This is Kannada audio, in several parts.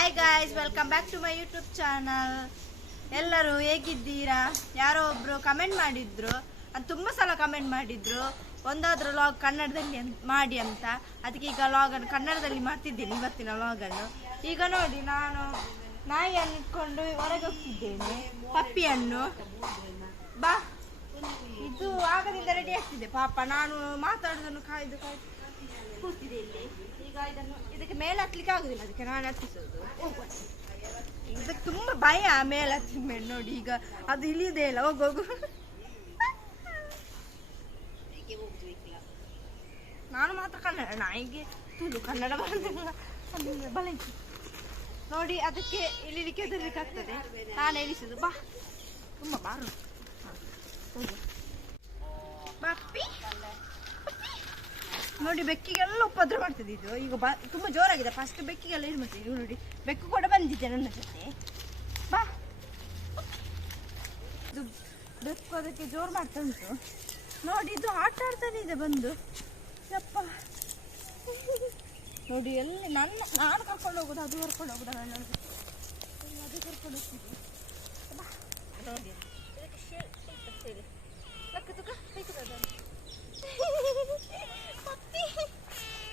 Hi guys, welcome back to my YouTube channel. ಎಲ್ಲರೂ ಹೇಗಿದ್ದೀರಾ? ಯಾರೋ ಒಬ್ರು ಕಮೆಂಟ್ ಮಾಡಿದ್ರು, ಅದು ತುಂಬ ಸಲ ಕಮೆಂಟ್ ಮಾಡಿದ್ರು, ಒಂದಾದ್ರೂ ಲಾಗ್ ಕನ್ನಡದಲ್ಲಿ ಮಾಡಿ ಅಂತ. ಅದಕ್ಕೆ ಈಗ ಲಾಗನ್ನು ಕನ್ನಡದಲ್ಲಿ ಮಾಡ್ತಿದ್ದೇನೆ, ಇವತ್ತಿನ ಲಾಗನ್ನು. ಈಗ ನೋಡಿ, ನಾನು ನಾಯಿಯನ್ನು ಇಟ್ಕೊಂಡು ಹೊರಗೆ ಹೋಗ್ತಿದ್ದೇನೆ. ಪಪ್ಪಿಯನ್ನು ಬಾ, ಇದು ಆಗದಿಂದ ರೆಡಿ ಆಗ್ತಿದೆ ಪಾಪ. ನಾನು ಮಾತಾಡೋದನ್ನು ಕಾಯ್ದು ಕೂತಿದೆ ಇಲ್ಲಿ. ಈಗ ಇದಕ್ಕೆ ಮೇಲೆ ಹತ್ಲಿಕ್ಕೆ ಆಗುದಿಲ್ಲ, ಅದಕ್ಕೆ ನಾನು ಹತ್ತಿಸೋದು. ಇದಕ್ಕೆ ತುಂಬಾ ಭಯ ಮೇಲೆ ಹತ್ತಿದ ಮೇಲೆ. ನೋಡಿ ಈಗ ಅದು ಇಳಿಯುದೇ ಇಲ್ಲ. ಹೋಗು, ನಾನು ಮಾತ್ರ ಕನ್ನಡ, ನಾಯಿಗೆ ತುಳು ಕನ್ನಡ ಬರೋದಿಲ್ಲ. ಬಲಂಕಿ ನೋಡಿ, ಅದಕ್ಕೆ ಇಳಿಲಿಕ್ಕೆ ಎದರ್ಲಿಕ್ಕೆ ಆಗ್ತದೆ. ನಾನು ಇಳಿಸುದು. ಬಾ, ತುಂಬ ಬಾರು. ಪಪ್ಪಿ ನೋಡಿ, ಬೆಕ್ಕಿಗೆಲ್ಲ ಉಪದ್ರ ಮಾಡ್ತದೆ ಇದು. ಈಗ ತುಂಬ ಜೋರಾಗಿದೆ. ಫಸ್ಟ್ ಬೆಕ್ಕಿಗೆಲ್ಲ ಇದು ಮಾಡ್ತದೆ. ಇದು ನೋಡಿ, ಬೆಕ್ಕು ಕೂಡ ಬಂದಿದೆ ನನ್ನ ಜೊತೆ. ಬಾ, ಇದು ಬೆಕ್ಕು ಅದಕ್ಕೆ ಜೋರು ಮಾಡ್ತಾ ಉಂಟು. ನೋಡಿ, ಇದು ಆಟ ಆಡ್ತಾನೆ ಇದೆ ಬಂದು. ಯಪ್ಪ ನೋಡಿ, ಎಲ್ಲಿ ನಾನು ಕರ್ಕೊಂಡು ಹೋಗೋದು, ಅದು ಕರ್ಕೊಂಡು ಹೋಗೋದು. ನಾನು ಅದು ಕರ್ಕೊಂಡು ಹೋಗ್ತಿದ್ದೆ. ಬಾ ನೋಡಿ, ಇದಕ್ಕೆ ಲಕ್ಕ ತುಕ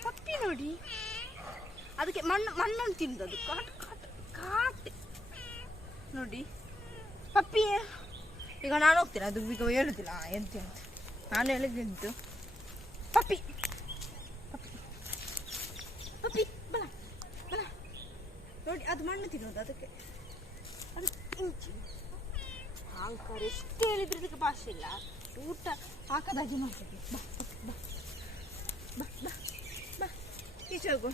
ಪಪ್ಪಿ ನೋಡಿ, ಅದಕ್ಕೆ ಮಣ್ಣನ್ನು ತಿಂದದು. ಕಾಟ್ ನೋಡಿ ಪಪ್ಪಿ. ಈಗ ನಾನು ಹೋಗ್ತೀನಿ, ಅದು ಈಗ ಹೇಳುದಿಲ್ಲ ಎಂತ ಅಂತ. ನಾನು ಹೇಳಿದ್ದು ಪಪ್ಪಿ ಪಪ್ಪಿ ಬಲ ಬಲ ನೋಡಿ, ಅದು ಮಣ್ಣು ತಿನ್ನೋದು. ಅದಕ್ಕೆ ಅದು ಇಂಚು ಅಹಂಕಾರ. ಎಷ್ಟು ಹೇಳಿದ್ರೆ ಇದಕ್ಕೆ ಭಾಷೆ ಇಲ್ಲ. ಊಟ ಹಾಕದಾಗಿ ಮಾಡ್ತದೆ. ಬಾ ಬಾ ಬಾ ಬಾ ಬಾ, ಈಚೆ ಹೋಗು.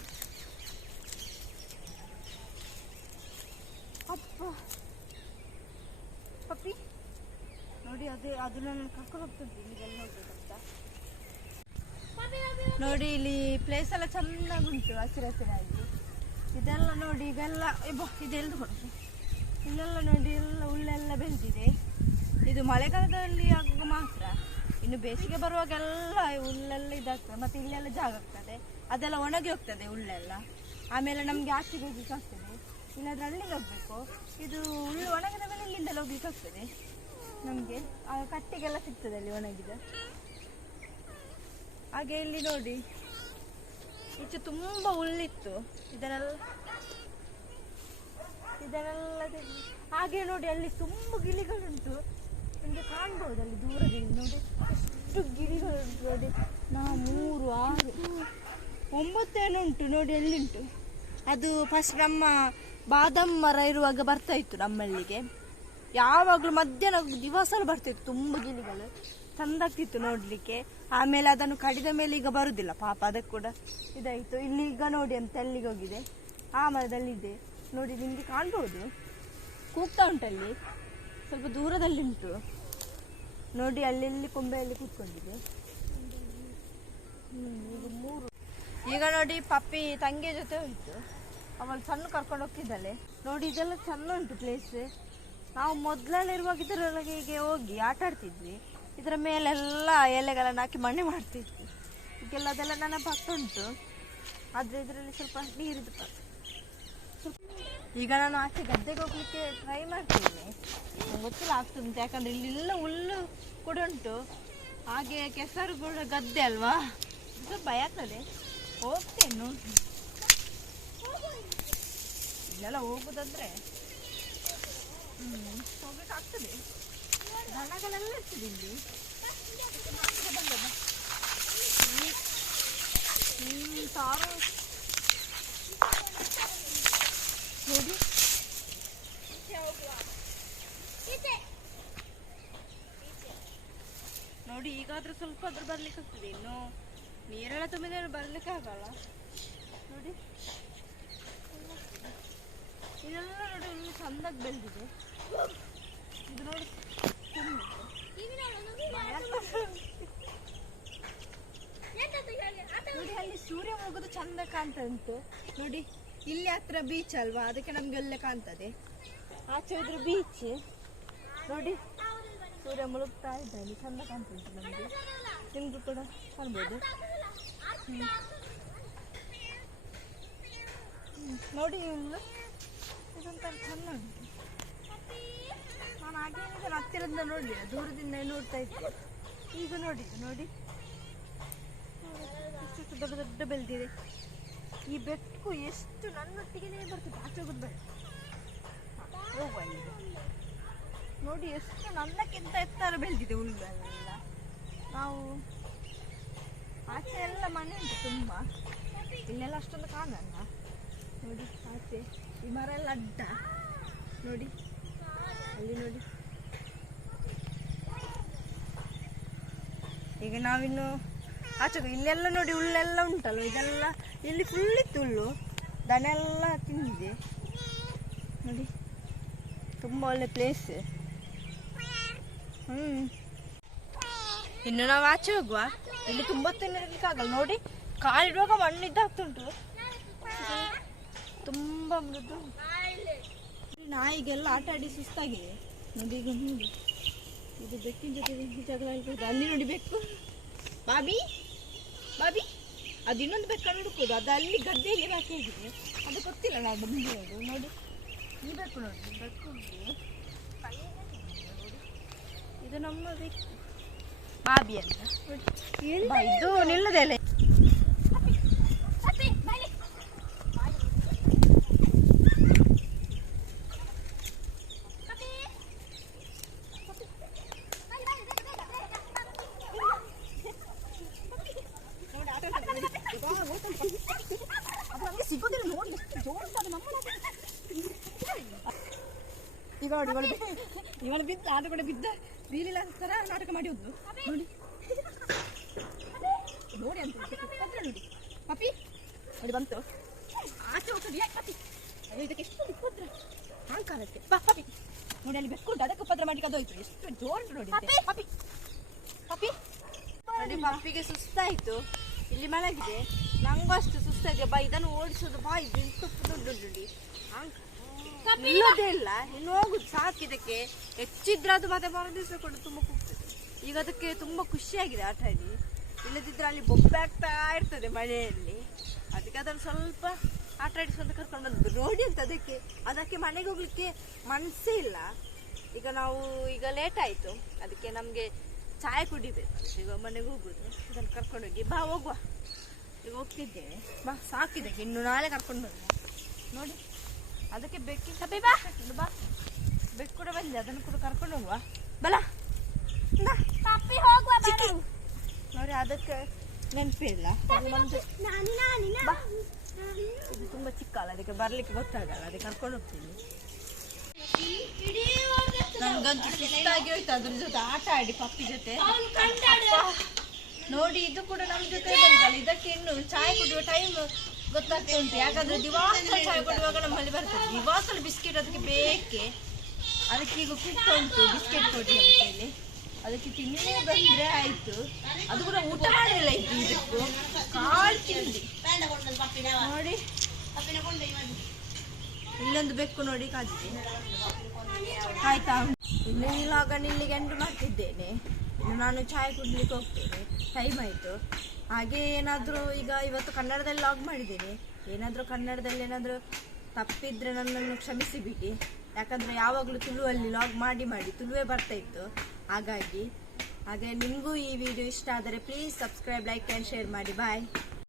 ಅಪ್ಪ ಪಪ್ಪಿ ನೋಡಿ, ಅದು ನನ್ನ ಕರ್ಕೊಂಡು ಹೋಗ್ತದೆ. ಇಲ್ಲಿಗೆಲ್ಲ ಹೋಗ್ಬೇಕಂತ ನೋಡಿ. ಇಲ್ಲಿ ಪ್ಲೇಸ್ ಎಲ್ಲ ಚೆನ್ನಾಗುಂಟು, ಹಸಿರಾಗಿ. ಇದೆಲ್ಲ ನೋಡಿ, ಇದೆಲ್ಲ ಇದೆಲ್ಲ ಹೊರಟು. ಇಲ್ಲೆಲ್ಲ ನೋಡಿ, ಎಲ್ಲ ಹುಲ್ಲೆಲ್ಲ ಬೆಳೆದಿದೆ. ಇದು ಮಳೆಗಾಲದಲ್ಲಿ ಆಗುವಾಗ ಮಾತ್ರ. ಇನ್ನು ಬೇಸಿಗೆ ಬರುವಾಗೆಲ್ಲ ಹುಲ್ಲೆಲ್ಲ ಇದಾಗ್ತದೆ. ಮತ್ತೆ ಇಲ್ಲೆಲ್ಲ ಜಾಗ ಆಗ್ತದೆ, ಅದೆಲ್ಲ ಒಣಗಿ ಹೋಗ್ತದೆ ಹುಲ್ಲೆಲ್ಲ. ಆಮೇಲೆ ನಮ್ಗೆ ಆಚೆಗೆ ಹೋಗ್ಲಿಕ್ಕೆ ಆಗ್ತದೆ, ಇಲ್ಲಾದ್ರೆ ಅಲ್ಲಿಗೆ ಹೋಗ್ಬೇಕು. ಇದು ಹುಲ್ಲು ಒಣಗಿದ ಮೇಲೆ ಇಲ್ಲಿಂದೆಲ್ಲ ಹೋಗ್ಲಿಕ್ಕೆ ಆಗ್ತದೆ ನಮ್ಗೆ. ಆ ಕಟ್ಟಿಗೆಲ್ಲ ಸಿಗ್ತದೆ ಅಲ್ಲಿ ಒಣಗಿದ ಹಾಗೆ. ಇಲ್ಲಿ ನೋಡಿ, ಈಚೆ ತುಂಬಾ ಹುಲ್ಲಿತ್ತು. ಇದನ್ನೆಲ್ಲ ಹಾಗೆ ನೋಡಿ, ಅಲ್ಲಿ ತುಂಬ ಗಿಳಿಗಳುಂಟು. ನಿಮಗೆ ಕಾಣ್ಬಹುದು ಅಲ್ಲಿ ದೂರದಲ್ಲಿ. ನೋಡಿ ಎಷ್ಟು ಗಿಳಿಗಳುಂಟು. ನೋಡಿ, 3, 6, 9 ಉಂಟು. ನೋಡಿ ಎಲ್ಲಿಂಟು. ಅದು ಫಸ್ಟ್ ನಮ್ಮ ಬಾದಾಮ್ ಮರ ಇರುವಾಗ ಬರ್ತಾ ಇತ್ತು ನಮ್ಮಲ್ಲಿಗೆ. ಯಾವಾಗಲೂ ಮಧ್ಯಾಹ್ನ ದಿವಸಲು ಬರ್ತಾಯಿತ್ತು ತುಂಬ ಗಿಳಿಗಳು. ಚಂದಾಗ್ತಿತ್ತು ನೋಡ್ಲಿಕ್ಕೆ. ಆಮೇಲೆ ಅದನ್ನು ಕಡಿದ ಮೇಲೆ ಈಗ ಬರುದಿಲ್ಲ ಪಾಪ, ಅದಕ್ಕೆ ಕೂಡ ಇದಾಯಿತು. ಇಲ್ಲಿ ಈಗ ನೋಡಿ ಅಂತ ಅಲ್ಲಿಗೆ ಹೋಗಿದೆ. ಆ ಮರದಲ್ಲಿದೆ ನೋಡಿ, ನಿಮಗೆ ಕಾಣ್ಬೋದು. ಕೂಗ್ತಾ ಉಂಟಲ್ಲಿ, ಸ್ವಲ್ಪ ದೂರದಲ್ಲಿ ಉಂಟು ನೋಡಿ. ಅಲ್ಲೆಲ್ಲಿ ಕೊಂಬೆಯಲ್ಲಿ ಕೂತ್ಕೊಂಡಿದೆ. ಈಗ ನೋಡಿ, ಪಪ್ಪಿ ತಂಗಿಯ ಜೊತೆ ಉಂಟು. ಅವಳು ಸಣ್ಣ ಕರ್ಕೊಂಡು ಹೋಗ್ತಿದ್ದಾಳೆ ನೋಡಿ. ಇದೆಲ್ಲ ಚೆಂದ ಉಂಟು ಪ್ಲೇಸ್. ನಾವು ಮೊದಲಲ್ಲಿರುವಾಗ ಇದರೊಳಗೆ ಹೀಗೆ ಹೋಗಿ ಆಟ ಆಡ್ತಿದ್ವಿ. ಇದರ ಮೇಲೆಲ್ಲ ಎಲೆಗಳನ್ನು ಹಾಕಿ ಮಣ್ಣೆ ಮಾಡ್ತಿದ್ವಿ. ಈಗೆಲ್ಲ ಅದೆಲ್ಲ ನೆನಪಾಗ್ತಾ ಉಂಟು. ಆದರೆ ಇದರಲ್ಲಿ ಸ್ವಲ್ಪ ನೀರಿದ್ದು. ಈಗ ನಾನು ಆಚೆ ಗದ್ದೆಗೆ ಹೋಗ್ಲಿಕ್ಕೆ ಟ್ರೈ ಮಾಡ್ತೀನಿ. ಗೊತ್ತಿಲ್ಲ ಆಗ್ತದೆ, ಯಾಕಂದ್ರೆ ಇಲ್ಲೆಲ್ಲ ಹುಲ್ಲು ಕೂಡ ಉಂಟು. ಹಾಗೆ ಕೆಸರು ಕೂಡ ಗದ್ದೆ ಅಲ್ವಾ, ಸ್ವಲ್ಪ ಭಯ ಆಗ್ತದೆ. ಹೋಗ್ತೇನು, ಇಲ್ಲೆಲ್ಲ ಹೋಗುದಂದ್ರೆ ಹೋಗ್ಬೇಕಾಗ್ತದೆ. ದನಗಳೆಲ್ಲ ಇರ್ತದೆ ಇಲ್ಲಿ. ಸಾರು ನೋಡಿ, ನೋಡಿ ಈಗಾದ್ರೂ ಸ್ವಲ್ಪ ಆದ್ರೂ ಬರ್ಲಿಕ್ಕೆ ಆಗ್ತದೆ. ಇನ್ನು ನೀರೆಲ್ಲ ತುಂಬಿದ್ರೆ ಬರ್ಲಿಕ್ಕೆ ಆಗಲ್ಲ ನೋಡಿ. ಇದೆಲ್ಲ ನೋಡಿ, ಇಲ್ಲಿ ಚಂದಾಗಿ ಬೆಳೆದಿದೆ. ಇದು ನೋಡಿ, ನೋಡಿ ಅಲ್ಲಿ ಸೂರ್ಯ ಹೋಗೋದು ಚಂದ ಕಾಣ್ತಾ ಉಂಟು ನೋಡಿ. ಇಲ್ಲಿ ಹತ್ರ ಬೀಚ್ ಅಲ್ವಾ, ಅದಕ್ಕೆ ನಮ್ಗೆ ಒಳ್ಳೆ ಕಾಣ್ತದೆ. ಆಚೆ ಹೋದ್ರೆ ಬೀಚ್ ನೋಡಿ, ಸೂರ್ಯ ಮುಳುಗ್ತಾ ಇದ್ದಾನೆ, ಚಂದ ಕಾಣ್ತಾ ಉಂಟು ನಮಗೆ. ನಿಮ್ಗೂ ಕೂಡ ಕಾಣ್ಬೋದು ನೋಡಿ. ಇನ್ನು ಅದೊಂಥರ ಚೆಂದ ಉಂಟು. ನಾನು ಹಾಗೇನು ಇದನ್ನು ಹತ್ತಿರದಿಂದ ನೋಡಲಿಲ್ಲ, ದೂರದಿಂದ ನೋಡ್ತಾ ಇದ್ದೆ. ಈಗ ನೋಡಿ ನೋಡಿ ಎಷ್ಟು ದೊಡ್ಡ ದೊಡ್ಡ ಬೆಳೆದಿದೆ. ಈ ಬೆಕ್ಕು ಎಷ್ಟು ನನ್ನೊಟ್ಟಿಗೆ ಬರ್ತದೆ, ಆಚೆ ಹೋಗೋದು ಬೇಡ. ಹೋಗುವ ಅಲ್ಲಿಗೆ. ನೋಡಿ ಎಷ್ಟು ನನ್ನಕ್ಕಿಂತ ಎತ್ತರ ಬೆಳೆದಿದೆ ಹುಲ್ಲೆಲ್ಲ. ನಾವು ಆಚೆ ಎಲ್ಲ ಮನೆ ಉಂಟು ತುಂಬ, ಇಲ್ಲೆಲ್ಲ ಅಷ್ಟೊಂದು ಕಾಣಲ್ಲ. ನೋಡಿ ಆಚೆ ಈ ಮರ ಎಲ್ಲ ಅಡ್ಡ ನೋಡಿ, ಅಲ್ಲಿ ನೋಡಿ. ಈಗ ನಾವಿನ್ನು ಆಚೆ ಇಲ್ಲೆಲ್ಲ ನೋಡಿ ಹುಲ್ಲೆಲ್ಲ ಉಂಟಲ್ಲ, ಇದೆಲ್ಲ ಇಲ್ಲಿ ಫುಲ್ ಇತ್ತು ಹುಲ್ಲು, ದನ ಎಲ್ಲ ತಿಂದಿದೆ ನೋಡಿ. ತುಂಬ ಒಳ್ಳೆ ಪ್ಲೇಸ್. ಇನ್ನು ನಾವು ಆಚೆ ಹೋಗುವ. ಇಲ್ಲಿ ತುಂಬ ತಿನ್ನಲಿಕ್ಕಾಗಲ್ಲ ನೋಡಿ, ಕಾಲಿಡುವಾಗ ಮಣ್ಣಿದ್ದಾಗ್ತುಂಟು, ತುಂಬ ಮೃದು. ನಾಯಿಗೆಲ್ಲ ಆಟ ಆಡಿ ಸುಸ್ತಾಗಿದೆ ನೋಡಿ. ಈಗ ನೋಡಿ ಇದು ಬೆಕ್ಕಿನ ಜೊತೆ ಜಗಳ ಹೇಳ್ಬೋದು. ಅಲ್ಲಿ ನೋಡಿ ಬೆಕ್ಕು, ಬಾಬಿ ಬಾಬಿ, ಅದು ಇನ್ನೊಂದು ಬೆಕ್ಕನ್ನು ಹುಡುಕೋದು, ಅದು ಅಲ್ಲಿ ಗದ್ದೆಯಲ್ಲಿ ಬಾಕಿ ಆಗಿದೆ, ಅದು ಗೊತ್ತಿಲ್ಲ ನಾವು ಬಂದಿರೋದು. ನೋಡಿ ಈ ಬೆಕ್ಕು ನೋಡಿ, ಬೆಕ್ಕು ಉಂಟು, ಇದು ನಮ್ಮ ಬೆಕ್ಕು ಬಾಬಿ ಅಂತ ನೋಡಿ. ಇದು ನಿಲ್ಲದೆಲೆ. ಸಿಗೋದಿಲ್ಲ ನೋಡಿ, ಎಷ್ಟು ಜೋರು ಈಗ ನೋಡಿ. ಇವಳು ಬಿದ್ದ, ಆಟ ಕೂಡ ಬಿದ್ದ, ಬೀಲಿಲ್ಲ ಥರ ನಾಟಕ ಮಾಡಿ ಹೋದ್ಲು ನೋಡಿ. ನೋಡಿ ಅಂತ ನೋಡಿ ಪಪ್ಪಿ ನೋಡಿ ಬಂತು, ಆಚೆ ಹೋಗ್ತದೆ. ಯಾಕೆ ಪಪ್ಪಿ, ಅದು ಇದಕ್ಕೆ ಎಷ್ಟು ಉಪದ್ರ ಅಹಂಕಾರಕ್ಕೆ. ಪಪ್ಪಿ ನೋಡಿ ಅಲ್ಲಿ ಬೆಕ್ಕು ಉಂಟು, ಅದಕ್ಕೆ ಉಪದ್ರ ಮಾಡಿ ಕದೋಯ್ತು. ಎಷ್ಟು ಜೋರು ನೋಡಿ ಪಪ್ಪಿ. ಪಪ್ಪಿ ನೋಡಿ, ಪಪ್ಪಿಗೆ ಸುಸ್ತಾಯಿತು, ಇಲ್ಲಿ ಮಲಗಿದೆ. ನಂಗೂ ಅಷ್ಟು ಸುಸ್ತಾಗಿದೆ. ಬಾ ಇದನ್ನು ಓಡಿಸೋದು, ಬಾ ಇದು ದೊಡ್ಡ ನೋಡಿ ಇಲ್ಲದೇ ಇಲ್ಲ. ಇನ್ನು ಹೋಗುದು ಸಾಕಿದಕ್ಕೆ, ಹೆಚ್ಚಿದ್ರೆ ಅದು ಮತ್ತೆ ಮರು ದಿವಸ ಕೂಡ ತುಂಬ ಕೂಗ್ತದೆ. ಈಗ ಅದಕ್ಕೆ ತುಂಬ ಖುಷಿಯಾಗಿದೆ ಆಟ ಆಡಿ, ಇಲ್ಲದಿದ್ರೆ ಅಲ್ಲಿ ಬೊಬ್ಬೆ ಆಗ್ತಾ ಇರ್ತದೆ ಮಳೆಯಲ್ಲಿ. ಅದಕ್ಕೆ ಅದನ್ನು ಸ್ವಲ್ಪ ಆಟ ಆಡಿಸ್ಕೊಂಡು ಕರ್ಕೊಂಡು ಬಂದು ನೋಡಿ ಅಂತ. ಅದಕ್ಕೆ ಮನೆಗೆ ಹೋಗ್ಲಿಕ್ಕೆ ಮನಸ್ಸೇ ಇಲ್ಲ. ಈಗ ನಾವು ಈಗ ಲೇಟ್ ಆಯಿತು, ಅದಕ್ಕೆ ನಮಗೆ ಚಾಯ್ ಕುಡಿಬೇಕು. ಈಗ ಮನೆಗೆ ಹೋಗುದು, ಇದನ್ನು ಕರ್ಕೊಂಡೋಗಿ ಬಾ ಹೋಗುವ. ಈಗ ಹೋಗ್ತಿದ್ದೇವೆ, ಬಾ ಸಾಕಿದಕ್ಕೆ, ಇನ್ನು ನಾಳೆ ಕರ್ಕೊಂಡು ಬರುವ ನೋಡಿ. ಅದಕ್ಕೆ ಬೆಕ್ಕಿನ ಸಭೆ ಬಾ ಬಾ, ಬೆಕ್ಕು ಕೂಡ ಬಂದಿದೆ, ಅದನ್ನು ಕೂಡ ಕರ್ಕೊಂಡು ಹೋಗುವ ಬಲ. ನೋಡಿ ಅದಕ್ಕೆ ನೆನಪಿಲ್ಲ, ಇದು ತುಂಬ ಚಿಕ್ಕ ಅಲ್ಲ, ಅದಕ್ಕೆ ಬರ್ಲಿಕ್ಕೆ ಗೊತ್ತಾಗಲ್ಲ, ಅದಕ್ಕೆ ಕರ್ಕೊಂಡು ಹೋಗ್ತೀನಿ. ನನ್ಗಂತೂ ಸುಸ್ತಾಗಿ ಹೋಯ್ತು ಅದ್ರ ಜೊತೆ ಆಟ ಆಡಿ ಪಪ್ಪಿ ಜೊತೆ. ನೋಡಿ ಇದು ಕೂಡ ನಮ್ಮ ಜೊತೆ ಬಂತಲ್ಲ, ಇದಕ್ಕೆ ಇನ್ನು ಚಾಯ್ ಕುಡಿಯುವ ಟೈಮ್ ಗೊತ್ತಾಗ್ತಾ ಉಂಟು. ಯಾಕಂದ್ರೆ ದಿವಾಸಲು ಚಾಯ್ ಕೊಡುವಾಗ ನಮ್ಮಲ್ಲಿ ಬರ್ತದೆ, ದಿವಾಸಲು ಬಿಸ್ಕೆಟ್ ಅದಕ್ಕೆ ಬೇಕೆ. ಅದಕ್ಕೆ ಈಗ ಕೂಗ್ತಾ ಉಂಟು ಬಿಸ್ಕೆಟ್ ಕೊಡಿ ಅಂತ ಹೇಳಿ. ಅದಕ್ಕೆ ತಿನ್ನೇ ಬಂದ್ರೆ ಆಯ್ತು. ಅದು ಕೂಡ ಊಟ ಮಾಡಿಲ್ಲ ಇತ್ತು, ಇದಕ್ಕೂ ಕಾಳು ತಿಂಡಿ ನೋಡಿ. ಇಲ್ಲೊಂದು ಬೆಕ್ಕು ನೋಡಿ ಕಾದಿದೆ, ಆಯ್ತಾ. ಇನ್ನು ಇಲ್ಲಿಗೆ ಎಂಟು ಮಾಡ್ತಿದ್ದೇನೆ. ಇನ್ನು ನಾನು ಚಾಯ್ ಕುಡ್ಲಿಕ್ಕೆ ಹೋಗ್ತೇನೆ, ಟೈಮ್ ಆಯಿತು. ಹಾಗೆ ಏನಾದರೂ ಈಗ ಇವತ್ತು ಕನ್ನಡದಲ್ಲಿ ಲಾಗ್ ಮಾಡಿದ್ದೇನೆ, ಏನಾದರೂ ಕನ್ನಡದಲ್ಲಿ ಏನಾದರೂ ತಪ್ಪಿದ್ರೆ ನನ್ನನ್ನು ಕ್ಷಮಿಸಿ ಬಿಡಿ. ಯಾಕಂದರೆ ಯಾವಾಗಲೂ ತುಳುವಲ್ಲಿ ಲಾಗ್ ಮಾಡಿ ತುಳುವೇ ಬರ್ತಾ ಇತ್ತು. ಹಾಗೆ ನಿಮಗೂ ಈ ವಿಡಿಯೋ ಇಷ್ಟ ಆದರೆ please subscribe, like and share ಮಾಡಿ. ಬಾಯ್.